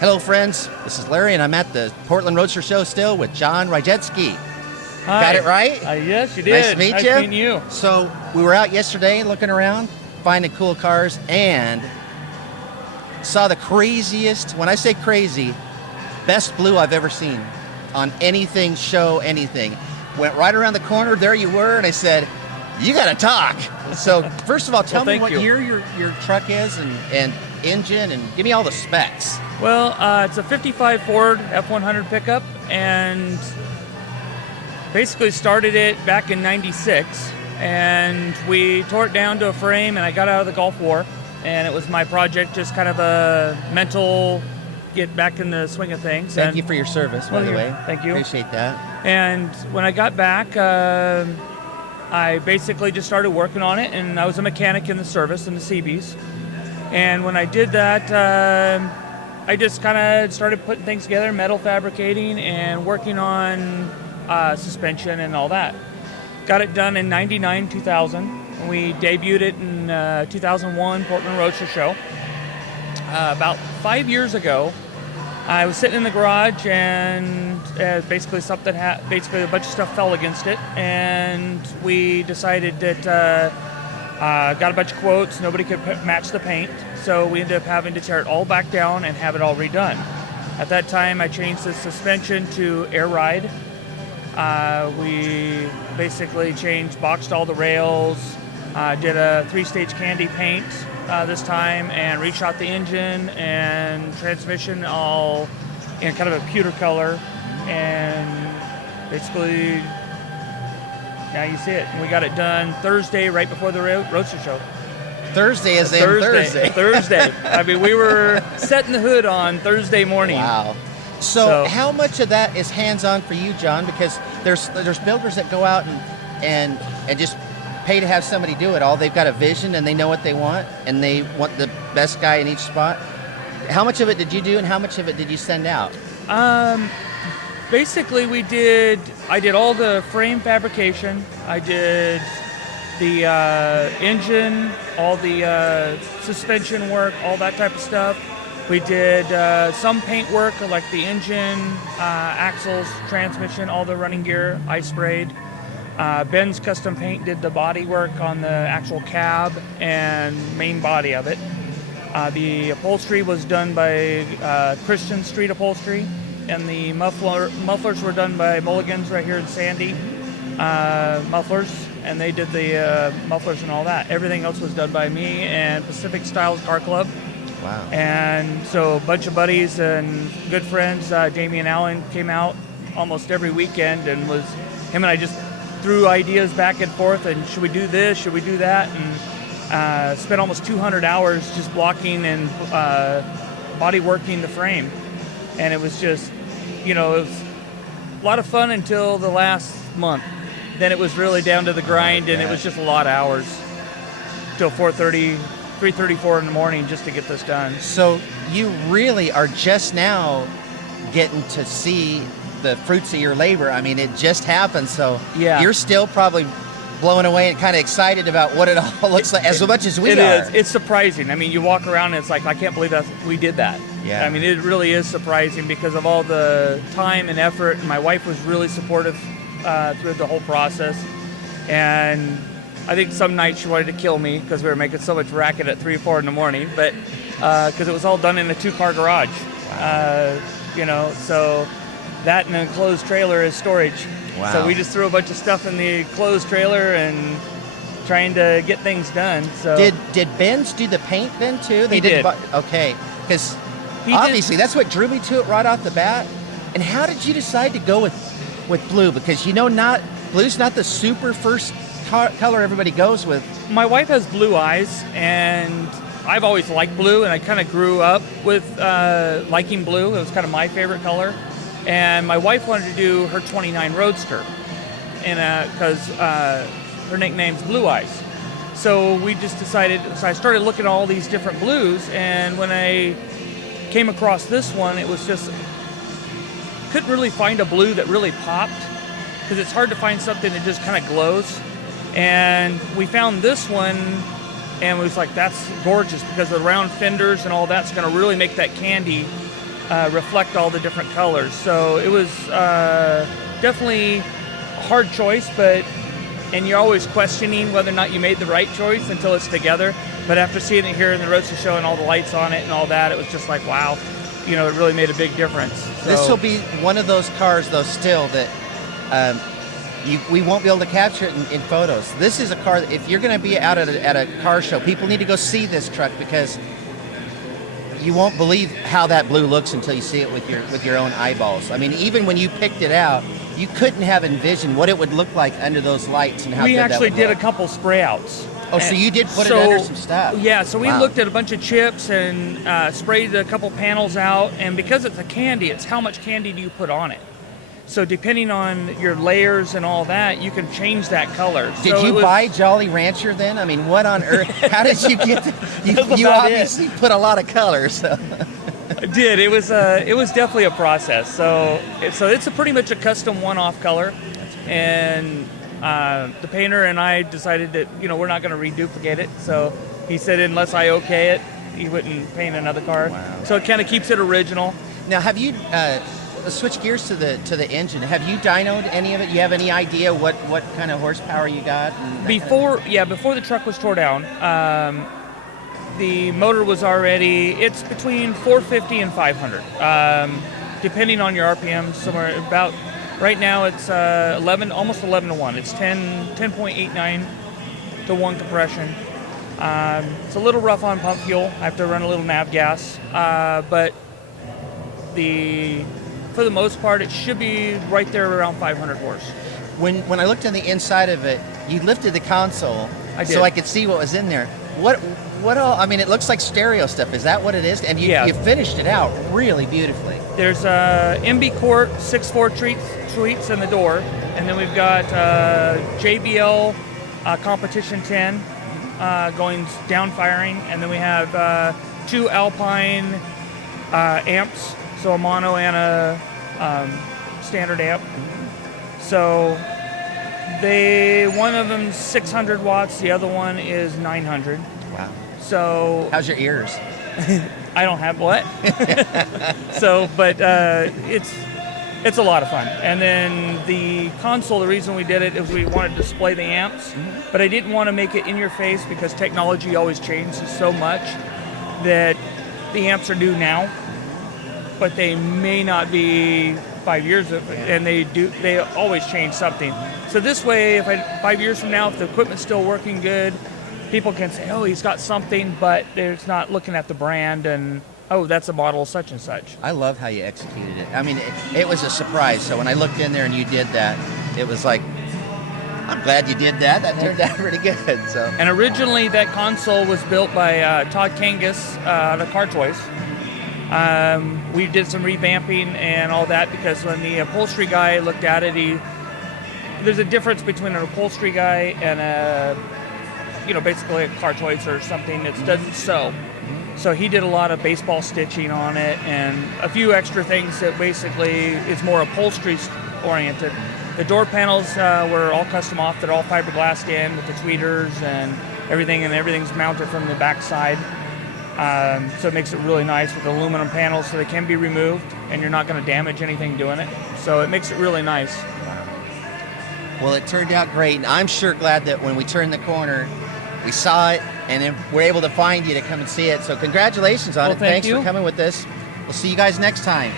Hello, friends. This is Larry, and I'm at the Portland Roadster Show still with John Rydzewski. Hi. Got it right? Yes, you did. Nice to meet you. Nice meeting you. So we were out yesterday looking around, finding cool cars, and saw the craziest, when I say crazy, best blue I've ever seen on anything, show, anything. Went right around the corner, there you were, and I said, you got to talk. So first of all, tell me what year your truck is and engine, and give me all the specs. Well, it's a 55 Ford F100 pickup, and basically started it back in 96, and we tore it down to a frame, and I got out of the Gulf War, and it was my project, just kind of a mental get back in the swing of things. Thank you for your service, by the way. Thank you. Appreciate that. And when I got back, I basically just started working on it, and I was a mechanic in the service in the CBs. And when I did that, I just kind of started putting things together, metal fabricating, and working on suspension and all that. Got it done in 99, 2000. And we debuted it in 2001 Portland Roadster Show. About 5 years ago, I was sitting in the garage, and basically a bunch of stuff fell against it, and we decided that got a bunch of quotes. Nobody could match the paint, so we ended up having to tear it all back down and have it all redone. At that time, I changed the suspension to air ride. We basically boxed all the rails, did a 3-stage candy paint this time, and reshot the engine and transmission all in kind of a pewter color, and basically now you see it. And we got it done Thursday right before the Roadster Show. Thursday is in Thursday. Thursday. I mean, we were setting the hood on Thursday morning. Wow. So how much of that is hands-on for you, John? Because there's builders that go out and just pay to have somebody do it all. They've got a vision, and they know what they want, and they want the best guy in each spot. How much of it did you do, and how much of it did you send out? Basically, I did all the frame fabrication. I did the engine, all the suspension work, all that type of stuff. We did some paint work, like the engine, axles, transmission, all the running gear, I sprayed. Ben's Custom Paint did the body work on the actual cab and main body of it. The upholstery was done by Christian Street Upholstery, and the mufflers were done by Mulligan's right here in Sandy Mufflers, and they did the mufflers and all that. Everything else was done by me and Pacific Styles Car Club. Wow. And so a bunch of buddies and good friends, Jamie and Alan, came out almost every weekend, and him and I just threw ideas back and forth, and should we do this, should we do that, and spent almost 200 hours just blocking and body working the frame. And it was just, it was a lot of fun until the last month. Then it was really down to the grind, and it was just a lot of hours till 3:34 in the morning just to get this done. So you really are just now getting to see the fruits of your labor. I mean, it just happened, so you're still probably blown away and kind of excited about what it all looks like, as much as we are. It is. It's surprising. I mean, you walk around and it's like, I can't believe that we did that. Yeah. I mean, it really is surprising because of all the time and effort. And my wife was really supportive through the whole process. And I think some nights she wanted to kill me because we were making so much racket at 3 or 4 in the morning, but because it was all done in a 2-car garage. Wow. So that and an enclosed trailer is storage. Wow. So we just threw a bunch of stuff in the closed trailer and trying to get things done. So did Ben's do the paint then too? He did. Okay, because obviously that's what drew me to it right off the bat. And how did you decide to go with blue? Because blue's not the super first color everybody goes with. My wife has blue eyes, and I've always liked blue, and I kind of grew up with liking blue. It was kind of my favorite color. And my wife wanted to do her 29 Roadster, and because her nickname's Blue Eyes. So we just decided, I started looking at all these different blues, and when I came across this one, it was just, couldn't really find a blue that really popped, because it's hard to find something that just kind of glows. And we found this one, and it was like, that's gorgeous, because the round fenders and all that's going to really make that candy reflect all the different colors. So it was definitely a hard choice, and you're always questioning whether or not you made the right choice until it's together. But after seeing it here in the Roadster Show and all the lights on it and all that, it was just like, wow, it really made a big difference. So, this will be one of those cars, though, still that we won't be able to capture it in photos. This is a car that if you're going to be out at a car show, people need to go see this truck, because you won't believe how that blue looks until you see it with your own eyeballs. I mean, even when you picked it out, you couldn't have envisioned what it would look like under those lights and how we good that actually would did look. a couple spray outs. Oh, so you did put it under some stuff. Yeah, so we Wow. looked at a bunch of chips and sprayed a couple panels out, and because it's a candy, it's how much candy do you put on it. So depending on your layers and all that, you can change that color. Did you buy Jolly Rancher then? I mean, what on earth? How did you get you obviously put a lot of color, so. I did. It was definitely a process. So it's pretty much a custom one-off color, and the painter and I decided that we're not going to reduplicate it. So he said unless I okay it, he wouldn't paint another car. Wow. So it kind of keeps it original. Now, have you? Let's switch gears to the engine. Have you dynoed any of it? You have any idea what kind of horsepower you got? Before the truck was tore down, the motor was already, it's between 450 and 500, depending on your RPM, somewhere about, right now it's 11, almost 11 to 1. It's 10.89 to 1 compression. It's a little rough on pump fuel. I have to run a little nav gas, but for the most part, it should be right there around 500 horse. When I looked on the inside of it, you lifted the console so I could see what was in there. What all? I mean, it looks like stereo stuff. Is that what it is? And you finished it out really beautifully. There's MB Court 6.4 tweets in the door, and then we've got JBL Competition 10 going down firing, and then we have 2 Alpine amps. So a mono and a standard amp. So one of them's 600 watts, the other one is 900. Wow. So how's your ears? I don't have what. But it's a lot of fun. And then the console, the reason we did it is we wanted to display the amps, but I didn't want to make it in your face because technology always changes so much that the amps are new now, but they may not be 5 years of, and they always change something. So this way, if 5 years from now, if the equipment's still working good, people can say, oh, he's got something, but it's not looking at the brand and, oh, that's a model such and such. I love how you executed it. I mean, it was a surprise. So when I looked in there and you did that, it was like, I'm glad you did that. That turned out pretty good. So. And originally, that console was built by Todd Kangas out of Car Choice. We did some revamping and all that because when the upholstery guy looked at it, there's a difference between an upholstery guy and basically a Car Choice or something that doesn't sew. So he did a lot of baseball stitching on it and a few extra things that basically is more upholstery oriented. The door panels were all custom off. They're all fiberglassed in with the tweeters and everything's mounted from the back side. So it makes it really nice with aluminum panels so they can be removed and you're not going to damage anything doing it. So it makes it really nice. Well, it turned out great, and I'm sure glad that when we turned the corner, we saw it, and then we're able to find you to come and see it. So congratulations on it. Thank Thanks you for coming with us. We'll see you guys next time.